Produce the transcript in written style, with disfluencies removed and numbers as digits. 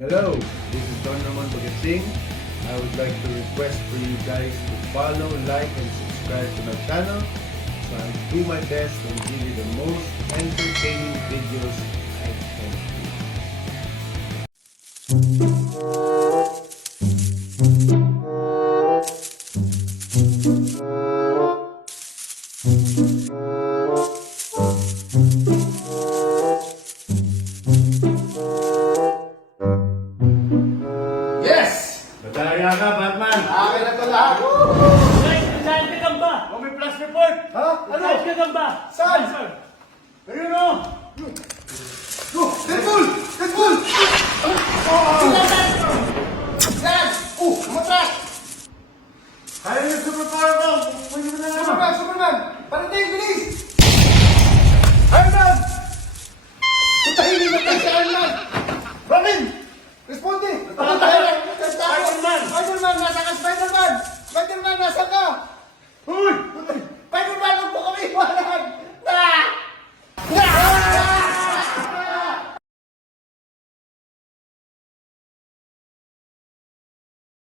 Hello, this is Don Ramon Bagatsing. I would like to request for you guys to follow, like, and subscribe to my channel so I do my best and give you the most entertaining videos I can.